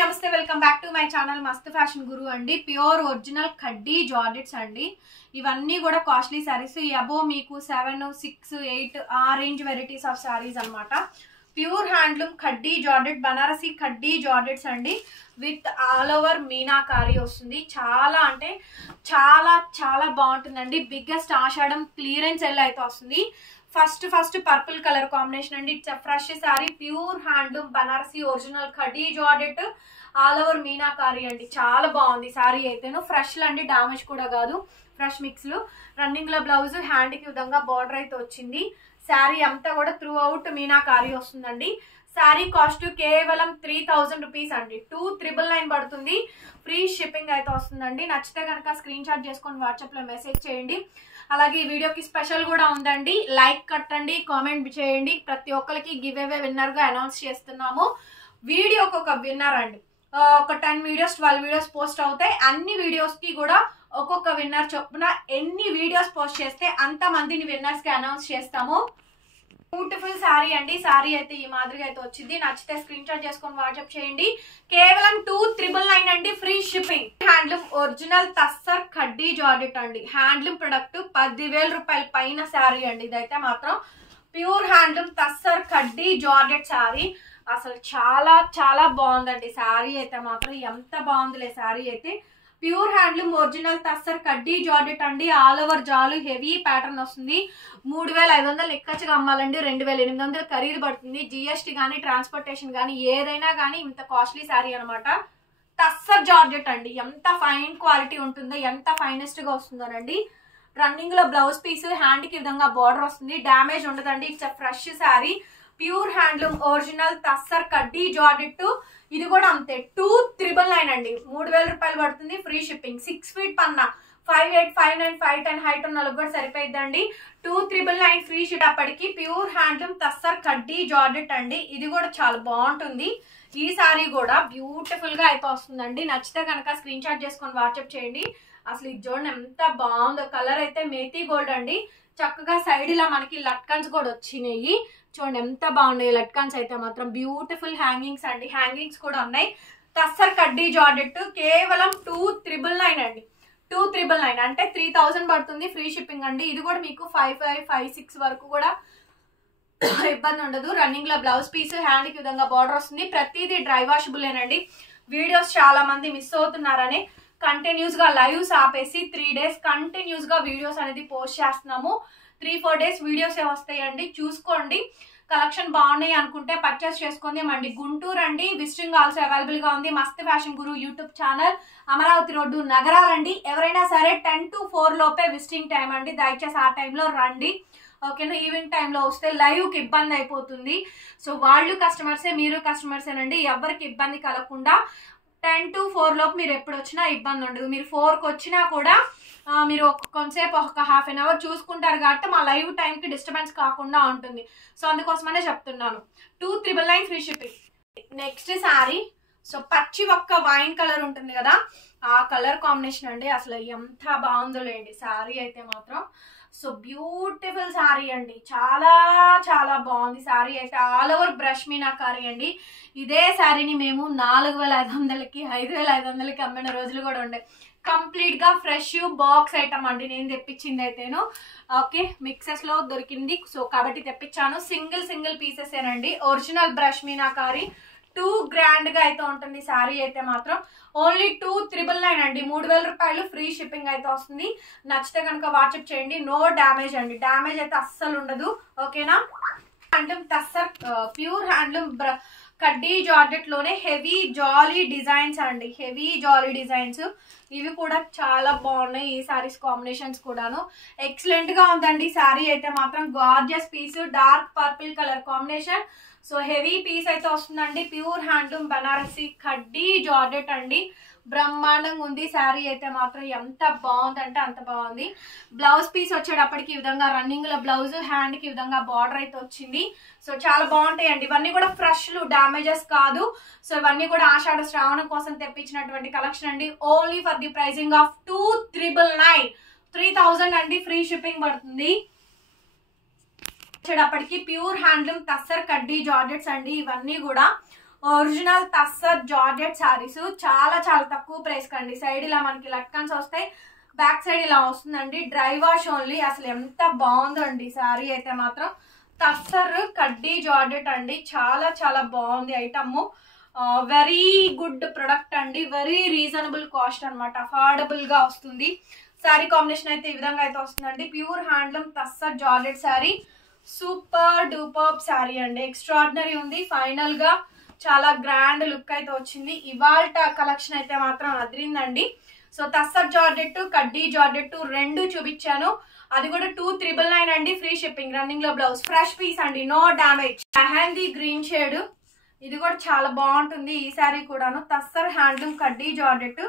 నమస్తే welcome back to my channel మస్త్ fashion గురు అండి. ప్యూర్ ఒరిజినల్ ఖడ్డీ జార్జెట్స్ అండి. ఇవన్నీ కూడా కాస్ట్లీ సారీస్. ఈ అబో మీకు 7, 6, 8 ఆ రేంజ్ వెరైటీస్ ఆఫ్ సారీస్ అన్నమాట. Pure handloom khaddi georgette, Banarasi khaddi georgettes అండి. విత్ ఆల్ ఓవర్ మీనాకారి వస్తుంది. చాలా అంటే చాలా చాలా బాగుంటుందండి. బిగ్గెస్ట్ ఆషాఢం క్లియరెన్స్ సెల్ అయితే వస్తుంది. ఫస్ట్ పర్పుల్ కలర్ కాంబినేషన్ అండి. It's fresh sorry, pure handloom Banarasi original khaddi georgette, all over meenakari అండి. చాలా బాగుంది సారీ అయితేను. ఫ్రెష్ అండి, డామేజ్ కూడా కాదు. ఫ్రెష్ మిక్స్ లు, రన్నింగ్ లో బ్లౌజ్, హ్యాండ్ కి విధంగా బార్డర్ అయితే వచ్చింది. శారీ అంతా కూడా త్రూ అవుట్ మీనాకారి వస్తుందండి. శారీ కాస్ట్ కేవలం 3000 రూపీస్ అండి. 2999 పడుతుంది. ఫ్రీ షిప్పింగ్ అయితే వస్తుందండి. నచ్చితే కనుక స్క్రీన్ షాట్ చేసుకొని వాట్సాప్ లో మెసేజ్ చేయండి. అలాగే ఈ వీడియోకి స్పెషల్ కూడా ఉందండి. లైక్ కట్టండి, కామెంట్ చేయండి. ప్రతి ఒక్కరికి గివ్ అవే విన్నర్ గా అనౌన్స్ చేస్తున్నాము. వీడియోకి ఒక విన్నర్ అండి. ఒక 10 వీడియోస్ 12 వీడియోస్ పోస్ట్ అవుతాయి. అన్ని వీడియోస్ కి కూడా ఒక్కొక్క విన్నర్ చొప్పున ఎన్ని వీడియోస్ పోస్ట్ చేస్తే అంత మందిని విన్నర్స్ కి అనౌన్స్ చేస్తాము. బ్యూటిఫుల్ శారీ అండి. శారీ అయితే ఈ మాదిరిగా అయితే వచ్చింది. నచ్చితే స్క్రీన్ షాట్ చేసుకొని వాట్సాప్ చేయండి. కేవలం 2999 అండి. Free shipping. Handloom original tussar khaddi georgette అండి. హ్యాండ్లూమ్ ప్రొడక్ట్ 10,000 రూపాయల పైన శారీ అండి. ఇదైతే మాత్రం pure handloom tussar khaddi georgette sari. అసలు చాలా చాలా బాగుందండి శారీ అయితే మాత్రం. ఎంత బాగుందిలే శారీ అయితే. Pure handloom original tussar khaddi georgette అండి. ఆల్ ఓవర్ జాలు హెవీ ప్యాటర్న్ వస్తుంది. 3500 ఎక్కచ్చిగా అమ్మాలండి. 2800 ఖరీదు పడుతుంది. జిఎస్టీ కానీ ట్రాన్స్పోర్టేషన్ కానీ ఏదైనా కానీ ఇంత కాస్ట్లీ శారీ అనమాట. తస్సర్ జార్జెట్ అండి. ఎంత ఫైన్ క్వాలిటీ ఉంటుందో, ఎంత ఫైనెస్ట్ గా వస్తుందోనండి. రన్నింగ్ లో బ్లౌజ్ పీస్, హ్యాండ్ కి విధంగా బార్డర్ వస్తుంది. డ్యామేజ్ ఉండదండి. It's fresh sari. Pure handloom original tussar khaddi georgette. ఇది కూడా అంతే 2999 అండి. 3000 రూపాయలు పడుతుంది. Free shipping. 6 ఫీట్ పన్నా 5'8", 5'9", 5'10" హైట్ ఉన్న వాళ్ళకి కూడా సరిపోయిద్దండి. 2999 ఫ్రీ షిప్. అప్పటికి pure handloom tussar khaddi georgette అండి. ఇది కూడా చాలా బాగుంటుంది. ఈ సారీ కూడా బ్యూటిఫుల్ గా అయితే వస్తుందండి. నచ్చితే కనుక స్క్రీన్ షాట్ చేసుకొని వాట్సాప్ చేయండి. అసలు ఇది చూడండి ఎంత బాగుందో. కలర్ అయితే మేతీ గోల్డ్ అండి. చక్కగా సైడ్ ఇలా మనకి లట్కన్స్ కూడా వచ్చినాయి. చూడండి ఎంత బాగున్నాయి లట్కన్స్ అయితే మాత్రం. బ్యూటిఫుల్ హ్యాంగింగ్స్ అండి. హ్యాంగింగ్స్ కూడా ఉన్నాయి. తస్సర్ ఖడ్డీ జార్జెట్ కేవలం 2999 అండి. 2999 అంటే 3000 పడుతుంది. ఫ్రీ షిప్పింగ్ అండి. ఇది కూడా మీకు 55, 56 వరకు కూడా ఇబ్బంది ఉండదు. రన్నింగ్ లో బ్లౌజ్ పీస్, హ్యాండ్ కి విధంగా బార్డర్ వస్తుంది. ప్రతిదీ డ్రై వాషబుల్ ఏనండి. వీడియోస్ చాలా మంది మిస్ అవుతున్నారని కంటిన్యూస్ గా లైవ్స్ ఆపేసి 3 డేస్ కంటిన్యూస్ గా వీడియోస్ అనేది పోస్ట్ చేస్తున్నాము. 3-4 డేస్ వీడియోస్ వస్తాయండి. చూసుకోండి. కలెక్షన్ బాగున్నాయి అనుకుంటే పర్చేస్ చేసుకోండి. మండి గుంటూరు అండి. విజిటింగ్ ఆల్సో అవైలబుల్ గా ఉంది. మస్త్ ఫ్యాషన్ గురు యూట్యూబ్ ఛానల్, అమరావతి రోడ్డు, నగరాలండి. ఎవరైనా సరే 10 to 4 లోపే విజిటింగ్ టైం అండి. దయచేసి ఆ టైంలో రండి. ఓకేనా. ఈవినింగ్ టైంలో వస్తే లైవ్ కి ఇబ్బంది అయిపోతుంది. సో వాళ్ళు కస్టమర్సే, మీరు కస్టమర్సేనండి. ఎవరికి ఇబ్బంది కలగకుండా 10 to 4 లోపు మీరు ఎప్పుడు వచ్చినా ఇబ్బంది ఉండదు. మీరు 4కి వచ్చినా కూడా మీరు కొంతసేపు ఒక హాఫ్ అన్ అవర్ చూసుకుంటారు కాబట్టి మా లైవ్ టైంకి డిస్టర్బెన్స్ కాకుండా ఉంటుంది. సో అందుకోసమనే చెప్తున్నాను. 2999 free shipping. Next sari. So పచ్చి ఒక్క వైన్ కలర్ ఉంటుంది కదా, ఆ కలర్ కాంబినేషన్ అండి. అసలు ఎంత బాగుందో లేండి శారీ అయితే మాత్రం. సో బ్యూటిఫుల్ శారీ అండి. చాలా చాలా బాగుంది శారీ అయితే. ఆల్ ఓవర్ బ్రష్ మీనాకారి అండి. ఇదే శారీని మేము 4500కి 5500కి అమ్మిన రోజులు కూడా ఉండే. కంప్లీట్ గా ఫ్రెష్ బాక్స్ ఐటమ్ అండి. నేను తెప్పించింది అయితేను. ఓకే, మిక్సెస్ లో దొరికింది. సో కాబట్టి తెప్పించాను. సింగిల్ పీసెస్ ఏనండి. Original brush meenakari. 2 గ్రాండ్ గా అయితే ఉంటుంది శారీ అయితే మాత్రం. ఓన్లీ 2999 అండి. 3000 రూపాయలు ఫ్రీ షిప్పింగ్ అయితే వస్తుంది. నచ్చితే కనుక వాట్సాప్ చేయండి. నో డ్యామేజ్ అండి. డ్యామేజ్ అయితే అస్సలు ఉండదు. ఓకేనా. Handloom tussar pure handloom khaddi georgette లోనే హెవీ జాలీ డిజైన్స్ అండి. హెవీ జాలీ డిజైన్స్. ఇవి కూడా చాలా బాగున్నాయి. ఈ సారీస్ కాంబినేషన్స్ కూడాను ఎక్సలెంట్ గా ఉందండి. శారీ అయితే మాత్రం gorgeous piece, dark purple colour combination. So heavy piece అయితే వస్తుందండి. Pure handloom Banarasi khaddi georgette అండి. బ్రహ్మాండంగా ఉంది శారీ అయితే మాత్రం. ఎంత బాగుందంటే అంత బాగుంది. బ్లౌజ్ పీస్ వచ్చేటప్పటికి ఈ విధంగా రన్నింగ్ లో బ్లౌజ్, హ్యాండ్ కి విధంగా బార్డర్ అయితే వచ్చింది. సో చాలా బాగుంటాయండి. ఇవన్నీ కూడా ఫ్రెష్లు, డామేజెస్ కాదు. సో ఇవన్నీ కూడా ఆషాఢ శ్రావణం కోసం తెప్పించినటువంటి కలెక్షన్ అండి. Only for the pricing of 2999. 3000 అండి. ఫ్రీ షిప్పింగ్ పడుతుంది. వచ్చేటప్పటికి pure handloom tussar khaddi georgettes అండి. ఇవన్నీ కూడా ఒరిజినల్ తస్సర్ జార్జెట్ శారీస్ చాలా చాలా తక్కువ ప్రైస్ కండి. సైడ్ ఇలా మనకి లట్కన్స్ వస్తాయి, బ్యాక్ సైడ్ ఇలా వస్తుందండి. Dry wash only. అసలు ఎంత బాగుందండి శారీ అయితే మాత్రం. తస్సర్ కడ్డీ జార్జెట్ అండి, చాలా చాలా బాగుంది ఐటమ్. వెరీ గుడ్ ప్రొడక్ట్ అండి, వెరీ రీజనబుల్ కాస్ట్ అనమాట, అఫోర్డబుల్ గా వస్తుంది. శారీ కాంబినేషన్ అయితే ఈ విధంగా అయితే వస్తుందండి. Pure handloom tussar georgette sari, super duper sari అండి. ఎక్స్ట్రాడినరీ ఉంది. ఫైనల్ గా చాలా గ్రాండ్ లుక్ అయితే వచ్చింది. ఇవాల్ట కలెక్షన్ అయితే మాత్రం అదిరిందండి. So tussar georgette khaddi georgette రెండు చూపించాను, అది కూడా 2,999 అండి. Free shipping. రన్నింగ్ లో బ్లౌజ్, ఫ్రెష్ పీస్ అండి, no damage. Mehndi green shade, ఇది కూడా చాలా బాగుంటుంది. ఈ శారీ కూడాను తస్సర్ హ్యాండ్లూమ్ కడ్డీ జార్జెట్.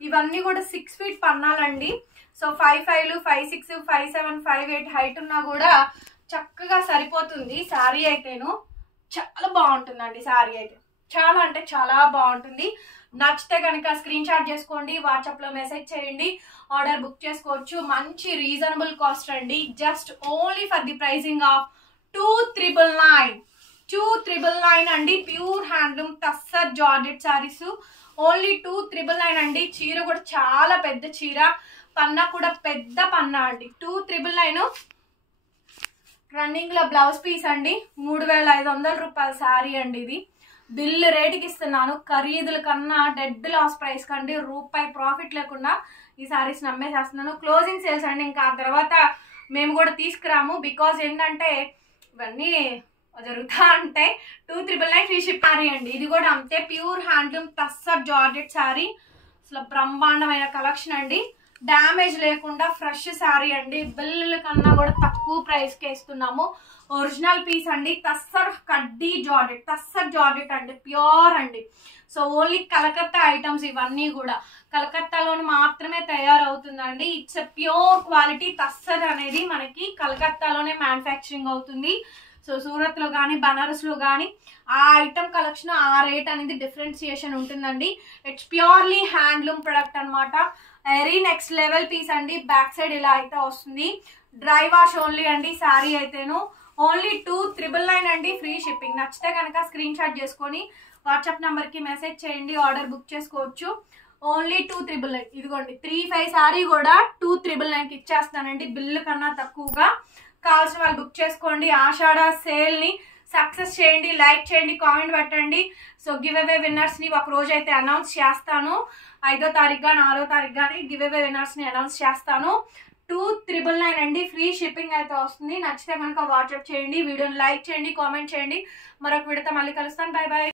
ఇవన్నీ కూడా 6 ఫీట్ పన్నాలండి. సో 5'5", 5'6", 5'7", 5'8" హైట్ ఉన్నా కూడా చక్కగా సరిపోతుంది శారీ అయితేను. చాలా బాగుంటుందండి శారీ అయితే, చాలా అంటే చాలా బాగుంటుంది. నచ్చితే కనుక స్క్రీన్ షాట్ చేసుకోండి, వాట్సాప్ లో మెసేజ్ చేయండి, ఆర్డర్ బుక్ చేసుకోవచ్చు. మంచి రీజనబుల్ కాస్ట్ అండి. Just only for the pricing of 2,999. 2,999 అండి. Pure handloom tussar georgette saris only 2,999 అండి. చీర కూడా చాలా పెద్ద చీర, పన్నా కూడా పెద్ద పన్నా అండి. 2,999. రన్నింగ్ లో బ్లౌజ్ పీస్ అండి. 3,500 రూపాయల శారీ అండి. ఇది బిల్ రేటుకి ఇస్తున్నాను. ఖరీదుల కన్నా డెడ్ లాస్ ప్రైస్ కండి, రూపాయి ప్రాఫిట్ లేకుండా ఈ శారీస్ నమ్మేసేస్తున్నాను. క్లోజింగ్ సేల్స్ అండి, ఇంకా ఆ తర్వాత మేము కూడా తీసుకురాము. బికాజ్ ఏంటంటే ఇవన్నీ జరుగుతా ఉంటాయి. 2,999 ఫ్రీ షిప్ శారీ అండి. ఇది కూడా అంతే, pure handloom tussar georgette sari. అసలు బ్రహ్మాండమైన కలెక్షన్ అండి. డ్యామేజ్ లేకుండా ఫ్రెష్ శారీ అండి. బిల్లుల కన్నా కూడా తక్కువ ప్రైస్ కి ఇస్తున్నాము. ఒరిజినల్ పీస్ అండి. తస్సర్ కడ్డీ జార్జెట్, తస్సర్ జార్జెట్ అండి, ప్యూర్ అండి. సో ఓన్లీ కలకత్తా ఐటమ్స్ ఇవన్నీ కూడా కలకత్తాలోని మాత్రమే తయారవుతుందండి. It's a pure quality. Tussar అనేది మనకి కలకత్తాలోనే మ్యానుఫ్యాక్చరింగ్ అవుతుంది. సో సూరత్ లో కానీ బనారస్ లో కానీ ఆ ఐటమ్ కలెక్షన్, ఆ రేట్ అనేది డిఫరెన్సియేషన్ ఉంటుందండి. ఇట్స్ ప్యూర్లీ హ్యాండ్లూమ్ ప్రొడక్ట్ అనమాట. వెరీ నెక్స్ట్ లెవెల్ పీస్ అండి. బ్యాక్ సైడ్ ఇలా అయితే వస్తుంది. డ్రై వాష్ ఓన్లీ అండి శారీ అయితేను. ఓన్లీ 2,999 అండి. Free shipping. నచ్చితే కనుక స్క్రీన్ షాట్ చేసుకొని వాట్సాప్ నెంబర్ కి మెసేజ్ చేయండి, ఆర్డర్ బుక్ చేసుకోవచ్చు. ఓన్లీ 2,999. ఇదిగోండి 3,500 శారీ కూడా 2,999 కి ఇచ్చేస్తానండి, బిల్లు కన్నా తక్కువగా. కావాల్సిన వాళ్ళు బుక్ చేసుకోండి. ఆషాఢ సేల్ ని సక్సెస్ చేయండి, లైక్ చేయండి, కామెంట్ పెట్టండి. సో గివ్ అవే విన్నర్స్ ని ఒక రోజు అయితే అనౌన్స్ చేస్తాను. 5వ తారీఖు కానీ 6వ తారీఖు కానీ గివ్ అవే విన్నర్స్ ని అనౌన్స్ చేస్తాను. 2,999 అండి. ఫ్రీ షిప్పింగ్ అయితే వస్తుంది. నచ్చితే కనుక వాట్సాప్ చేయండి, వీడియోని లైక్ చేయండి, కామెంట్ చేయండి. మరొక వీడియోతో మళ్ళీ కలుస్తాను. By by.